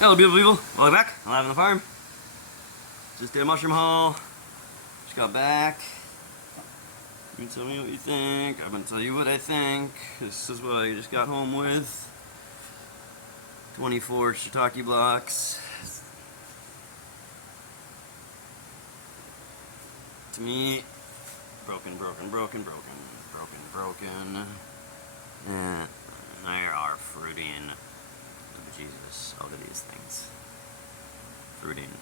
Hello, beautiful people. Welcome back. I'm live on the farm. Just did a mushroom haul. Just got back. You tell me what you think. I'm gonna tell you what I think. This is what I just got home with. 24 shiitake blocks. To me, broken. And there are fruiting. Jesus, all of these things. Fruiting. And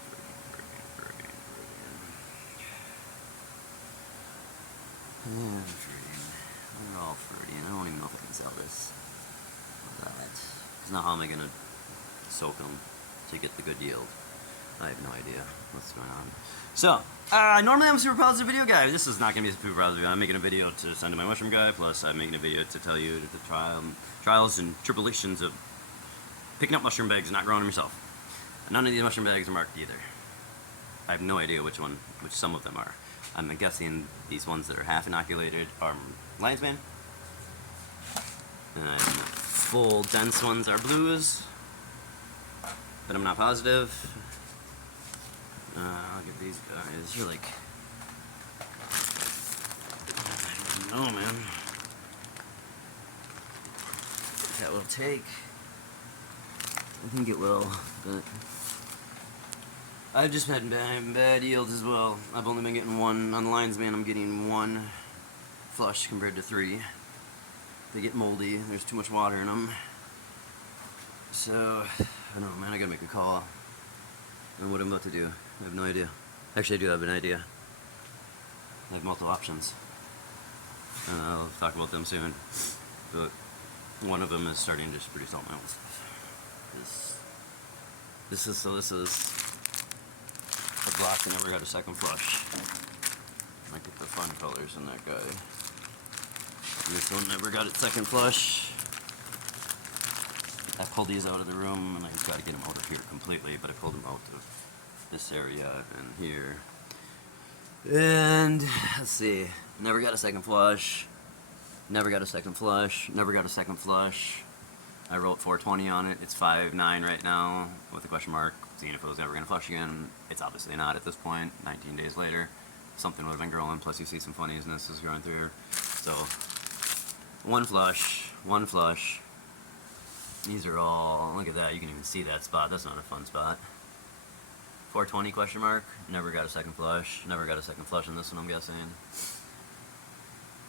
fruiting. They're all fruiting. I don't even know if I can sell this. Because now how am I going to soak them to get the good yield? I have no idea what's going on. So, normally I'm a super positive video guy. This is not going to be a super positive video. I'm making a video to send to my mushroom guy, plus I'm making a video to tell you the trials and tribulations of picking up mushroom bags and not growing them yourself. And none of these mushroom bags are marked either. I have no idea which some of them are. I'm guessing these ones that are half inoculated are lion's mane. And full dense ones are blues. But I'm not positive. Look at these guys. You're like, I don't know, man. That will take. I think it will, but I've just had bad yields as well. I've only been getting one on the lion's mane. I'm getting one flush compared to 3. They get moldy. There's too much water in them. So I don't know, man. I gotta make a call on what I'm about to do. I have no idea. Actually, I do have an idea. I have multiple options. I'll talk about them soon. But one of them is starting to just produce all my own stuff. This is a block that never got a second flush. Look at the fun colors in that guy. This one never got its second flush. I pulled these out of the room and I got to get them out of here completely, but I pulled them out of this area and here. And let's see, never got a second flush. Never got a second flush. Never got a second flush. I wrote 420 on it. It's 5.9 right now with a question mark, seeing if it was ever going to flush again. It's obviously not at this point. 19 days later, something would have been growing. Plus, you see some funnies, and this is growing through. So, one flush. These are all. Look at that. You can even see that spot. That's not a fun spot. 420 question mark. Never got a second flush. Never got a second flush in this one, I'm guessing.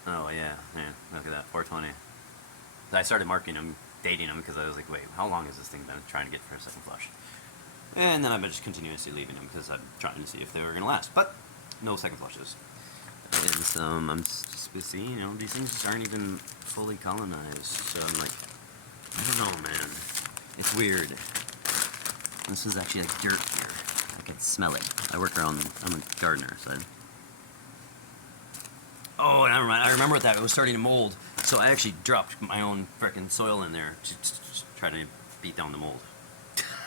Oh yeah, look at that. 420. I started marking them. Dating them because I was like, wait, how long has this thing been trying to get for a second flush? And then I've been just continuously leaving them because I'm trying to see if they were going to last. But no second flushes. And I'm just seeing, these things just aren't even fully colonized. So I'm like, I don't know, man. It's weird. This is actually like dirt here. I can smell it. I'm a gardener, so. Oh, never mind. I remember that. It was starting to mold. So I actually dropped my own frickin' soil in there to try to beat down the mold.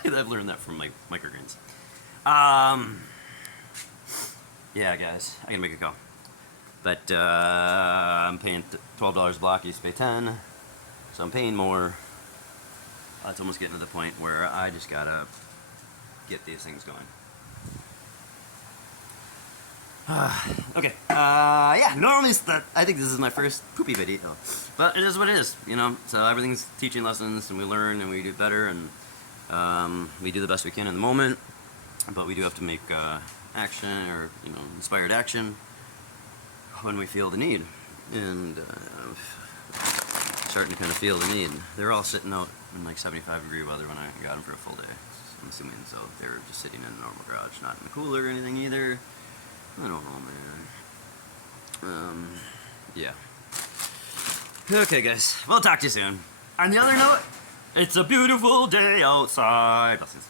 I've learned that from my microgreens. Yeah, guys, I gotta make a call. But I'm paying $12 a block. I used to pay 10, so I'm paying more. It's almost getting to the point where I just gotta get these things going. Okay, yeah, normally I think this is my first poopy video, but it is what it is, so everything's teaching lessons, and we learn, and we do better, and we do the best we can in the moment, but we do have to make action, or, inspired action, when we feel the need, and starting to kind of feel the need. They're all sitting out in like 75-degree weather when I got them for a full day, I'm assuming, so they were just sitting in a normal garage, not in the cooler or anything either. I don't know, man. Yeah. Okay, guys. We'll talk to you soon. On the other note, it's a beautiful day outside. Blessings.